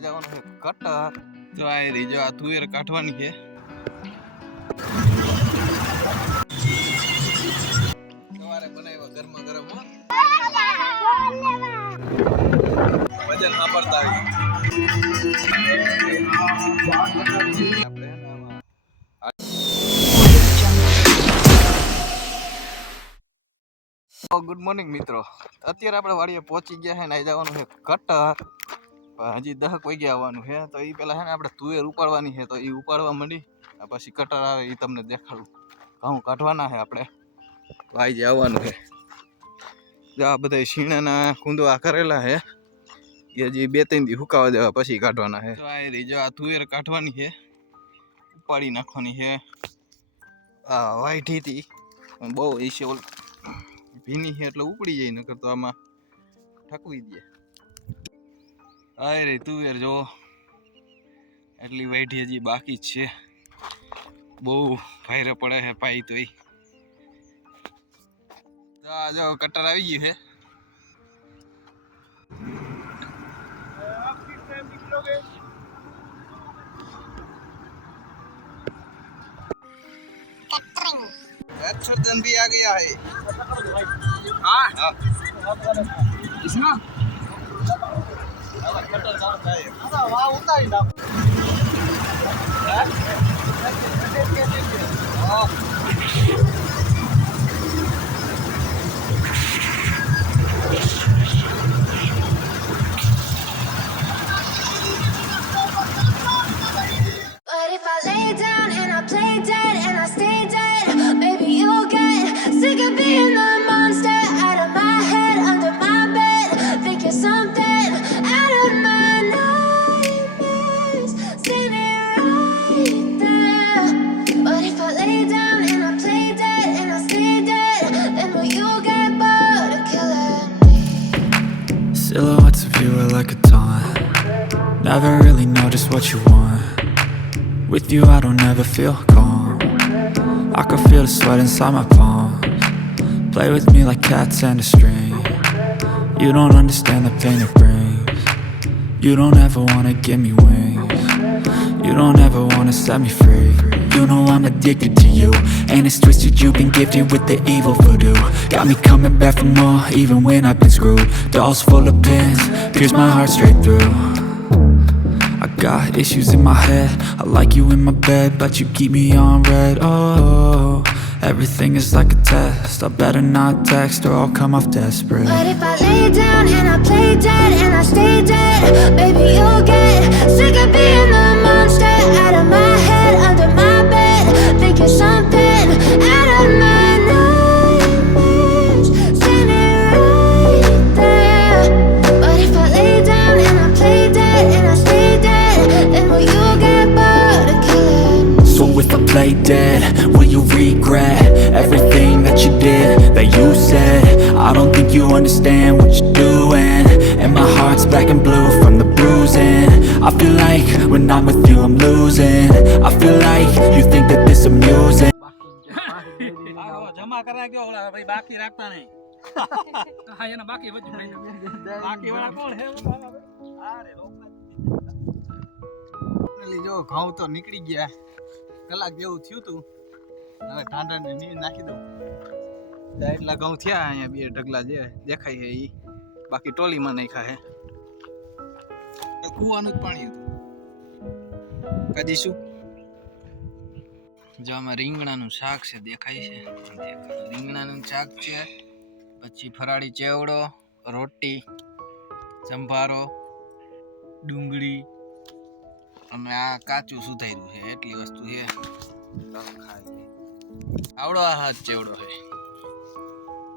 નાઈ જવાનું છે કટર. જો આ રહી જો આ તુવેર કાઢવાની છે. સવારે બનાવ્યા ગરમા ગરમ હો. વજન વાપરતા ગુડ મોર્નિંગ મિત્રો. અત્યારે આપણે વાડીએ પહોંચી ગયા છે ને આવી જવાનું છે કટર. હજી 10 વાગ્યા આવવાનું છે તો એ પહેલાં છે ને આપણે તુવેર ઉપાડવાની છે તો એ ઉપાડવા માંડી પછી કટર આવે એ તમને દેખાડું. ઘઉં કાઢવાના છે આપણે તો આવી આવવાનું છે. આ બધા શીણાના કુંદવા કરેલા છે એ હજી 2-3 દી સુકાવા દેવા પછી કાઢવાના છે. તો આ રહી જો આ તુવેર કાઢવાની છે, ઉપાડી નાખવાની છે. આ વાઈઠી હતી બહુ એ છે ભીની છે એટલે ઉપડી જાય, નકર તો આમાં ઠકવી દે. આ રે તુવેર જો એટલી વાઈઠી હજી બાકી જ છે. બહુ ભારે પડે છે પાઈ તો જો કટર આવી ગયું છે. एक्सर्जन भी आ गया है। हाँ इसमें silhouettes of you are like a taunt. Never really know just what you want. With you I don't ever feel calm. I can feel the sweat inside my palms. Play with me like cats and a string. You don't understand the pain it brings. You don't ever wanna give me wings. You don't ever wanna set me free. You know I'm addicted to you, and it's twisted, you've been gifted with the evil voodoo. Got me coming back for more, even when I've been screwed. Dolls full of pins, pierce my heart straight through. I got issues in my head, I like you in my bed, but you keep me on red. Oh, everything is like a test, I better not text or I'll come off desperate. But if I lay down and I play dead and I stay dead, baby you'll get sick of being the monster out of my head, under my bed, thinking something out of my nightmares, standing right there. But if I lay down and I play dead and I stay dead, then will you get bored of killing me? So if I play dead, will you regret everything that you did, that you said? I don't think you understand what you're doing, and my heart's black and blue from the bruising. I feel like when I'm with you I'm losing. I feel like you think that this amusing. જમા કરાય ગયો ઓલા ભાઈ બાકી રાખતા નહીં. હા એના બાકી વધુ નહીં. બાકી વાળા કોણ હે? અરે જો ઘઉં તો નીકળી ગયા, કલાક જેવું થયું તું. હવે ટાંડાને નીર નાખી દઉં. એટલા ઘઉં થયા અહીંયા 2 ઢગલા જે દેખાય છે એ બાકી ટોલીમાં નાખ્યા છે. કૂવાનું જ પાણી હતું. કાઢીશું. જો આમાં રીંગણાનું શાક છે દેખાય છે. રીંગણાનું શાક છે, પછી ફરાળી ચેવડો, રોટી, સંભારો, ડુંગળી અને આ કાચું સુધાર્યું છે. એટલી વસ્તુ છે. આવડો આ હાથ ચેવડો છે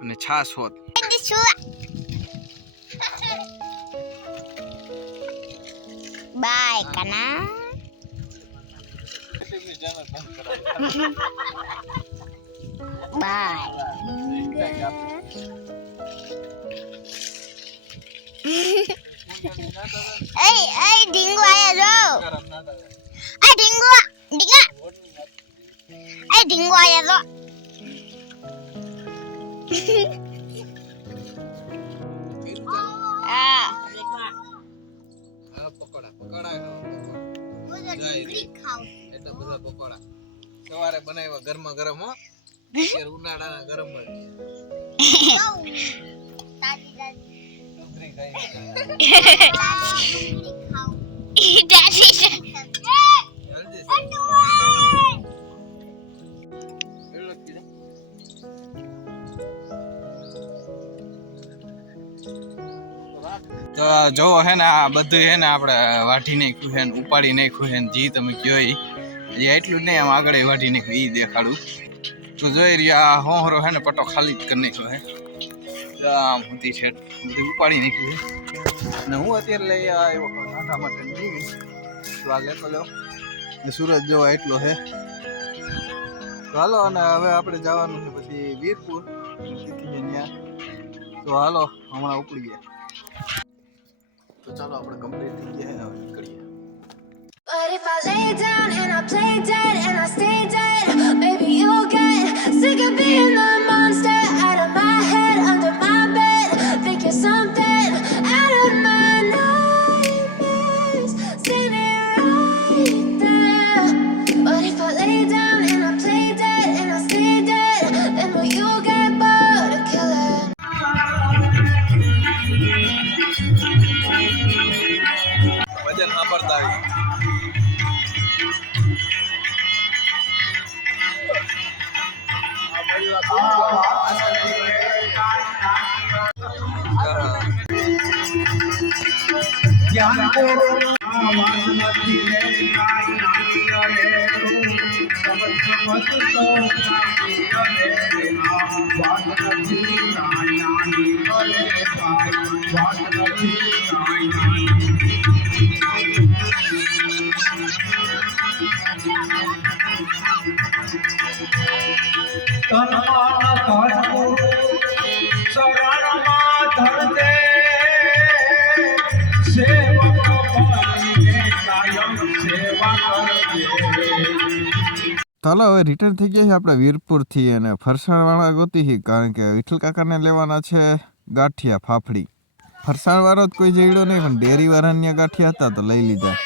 અને છાશ હોત. By કના by. Ê, ઢીંગો આયા જો. ઢીંગો ઢીંગા. ઢીંગો આયા જો. હા પકોડા પકોડા એટલા બધા પકોડા સવારે બનાવ્યા ગરમા ગરમ હો અત્યારે ઉનાળાના ગરમ જ તો જો હે ને આ બધું હે ને આપણે વાઢી નાખ્યું છે ને ઉપાડી નાખ્યું છે ને જી તમે કયો એ એટલું જ નહીં આમ આગળ વાઢી નાખ્યું એ દેખાડું તો જોઈ રહ્યા હોહરો હે ને પટ્ટો ખાલી જ કરી નાખ્યો હે આમ હતી છે બધું ઉપાડી નાખ્યું છે અને હું અત્યારે લઈ આવ્યો ઠંડા માટે જીવી તો આ લેતો જાઉં સુરત જોવા એટલો હે તો હાલો અને હવે આપણે જવાનું છે પછી વીરપુર ત્યાં તો હાલો હમણાં ઉપડી ગયા તો ચાલો આપણે કમ્પ્લીટ થઈ ગયા હવે નીકળીએ But if I lay down and I play dead and I stay dead, maybe you'll get sick of being the monster out of my head, under my bed, thinking something out of my nightmares, standing right there. But if I lay down and I play dead and I stay dead, then will you get bored of killing? વજન સાંભળતા આવી ચાલો હવે return થઈ ગયા છે આપણે વીરપુરથી અને ફરસાણવાળા ગોતી છે કારણ કે વિઠ્ઠલ કાકાને લેવાના છે ગાંઠિયા ફાફડી ફરસાણવાળો જ કોઈ જઈડો નહીં પણ ડેરીવાળાની ગાંઠિયા હતા તો લઈ લીધા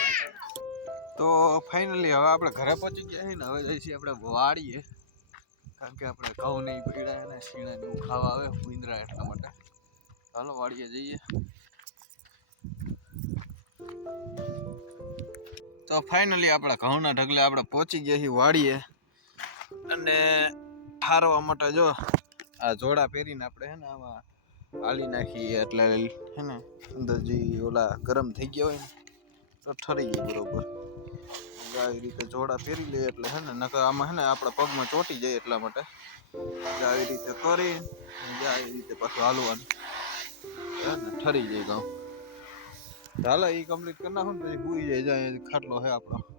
તો ફાઇનલી હવે આપણે ઘરે પહોંચી ગયા છીએ ને હવે જઈશું આપણે વાડીએ કારણ કે આપણે ઘઉં નહીં પીડા અને શીણા જેવું ખાવા આવે ઉંદરા એટલા માટે ચાલો વાડીએ જઈએ તો ફાઇનલી આપણા ઘઉંના ઢગલે આપણે પહોંચી ગયા છીએ વાડીએ અને ઠારવા માટે જો આ જોડા પહેરીને આપણે હે ને આમાં હાલી નાખીએ એટલે હે ને અંદર જે ઓલા ગરમ થઈ ગયા હોય ને તો ઠરી જાય બરોબર આવી રીતે જોડા પહેરી લઈએ એટલે હે ને નકર આમાં હે ને આપણા પગમાં ચોંટી જાય એટલા માટે આવી રીતે કરી આવી રીતે પાછું હાલવાનું હે ને ઠરી જાય ઘઉં ચાલો એ કમ્પ્લીટ કરી નાખો ને પછી ભૂઈ જાય ખાટલો હે આપણો